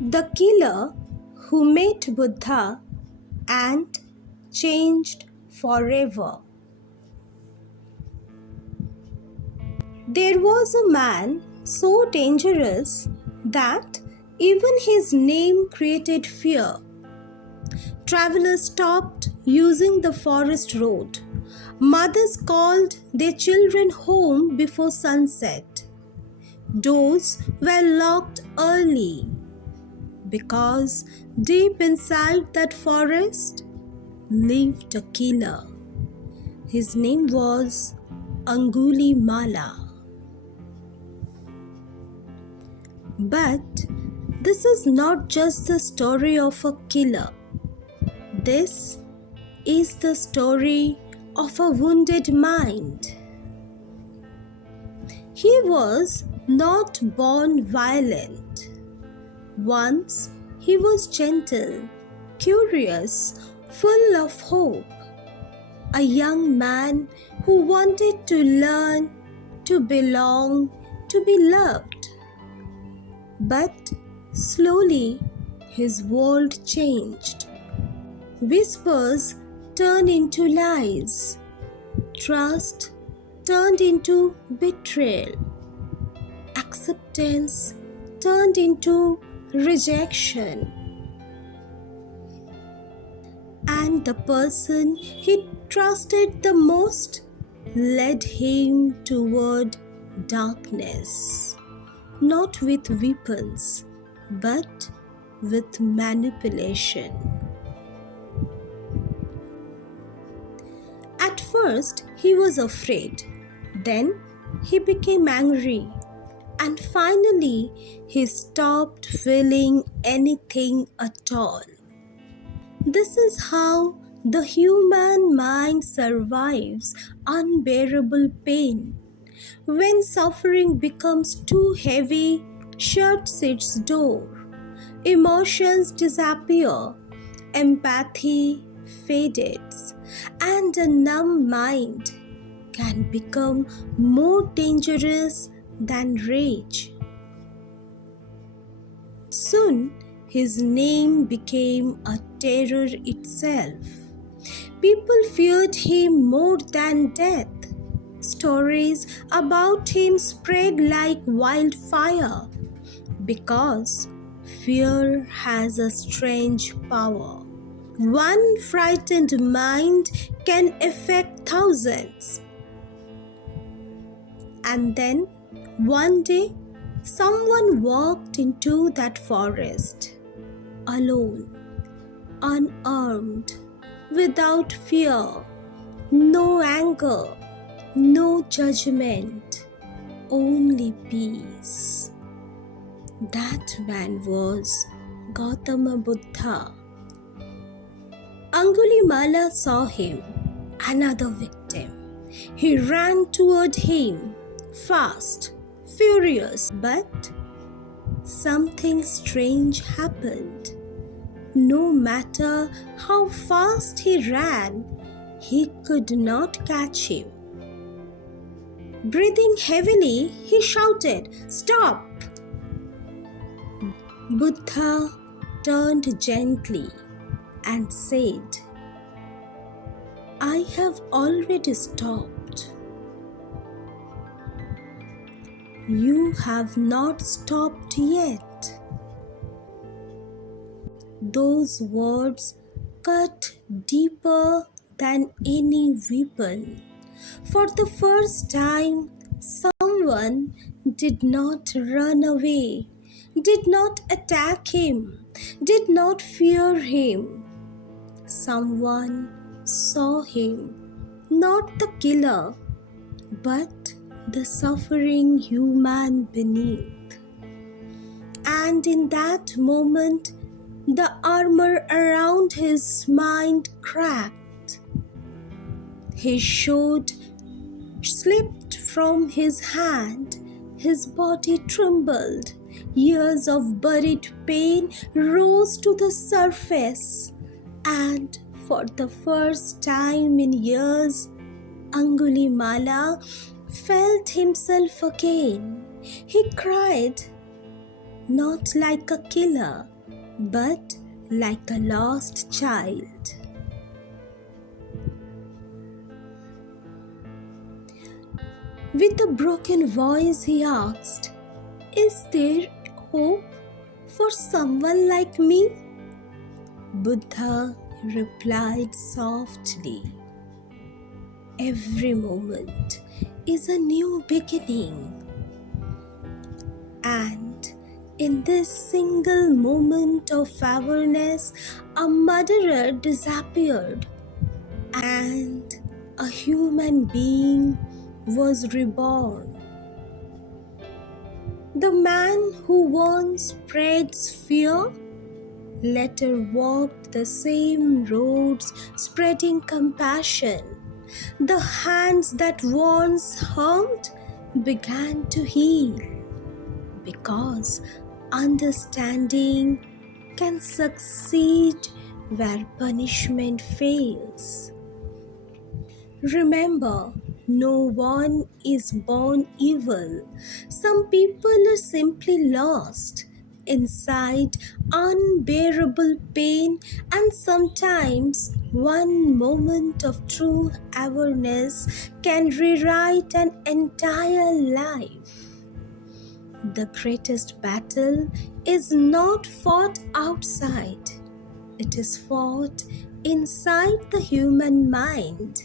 The killer who met Buddha and changed forever. There was a man so dangerous that even his name created fear. Travelers stopped using the forest road. Mothers called their children home before sunset. Doors were locked early because deep inside that forest lived a killer. His name was Angulimala. But this is not just the story of a killer. This is the story of a wounded mind. He was not born violent. Once he was gentle, curious, full of hope. A young man who wanted to learn, to belong, to be loved. But slowly his world changed. Whispers turned into lies. Trust turned into betrayal. Acceptance turned into rejection. And the person he trusted the most led him toward darkness, not with weapons, but with manipulation. At first, he was afraid. Then he became angry. And finally, he stopped feeling anything at all. This is how the human mind survives unbearable pain. When suffering becomes too heavy, shuts its door. Emotions disappear, empathy fades, and a numb mind can become more dangerous than rage. Soon, his name became a terror itself. People feared him more than death. Stories about him spread like wildfire because fear has a strange power. One frightened mind can affect thousands. And then, one day, someone walked into that forest, alone, unarmed, without fear, no anger, no judgment, only peace. That man was Gautama Buddha. Angulimala saw him, another victim. He ran toward him, fast, furious, but something strange happened. No matter how fast he ran, he could not catch him. Breathing heavily, he shouted, "Stop!" Buddha turned gently and said, "I have already stopped. You have not stopped yet." Those words cut deeper than any weapon. For the first time, someone did not run away, did not attack him, did not fear him. Someone saw him, not the killer, but the suffering human beneath. And in that moment, the armor around his mind cracked. His sword slipped from his hand. His body trembled. Years of buried pain rose to the surface. And for the first time in years, Angulimala felt himself again. He cried, not like a killer, but like a lost child. With a broken voice, he asked, "Is there hope for someone like me?" Buddha replied softly, "Every moment is a new beginning. And in this single moment of awareness, a murderer disappeared and a human being was reborn. The man who once spreads fear later walked the same roads spreading compassion. The hands that once harmed began to heal, because understanding can succeed where punishment fails. Remember, no one is born evil. Some people are simply lost inside unbearable pain, and sometimes one moment of true awareness can rewrite an entire life. The greatest battle is not fought outside, it is fought inside the human mind.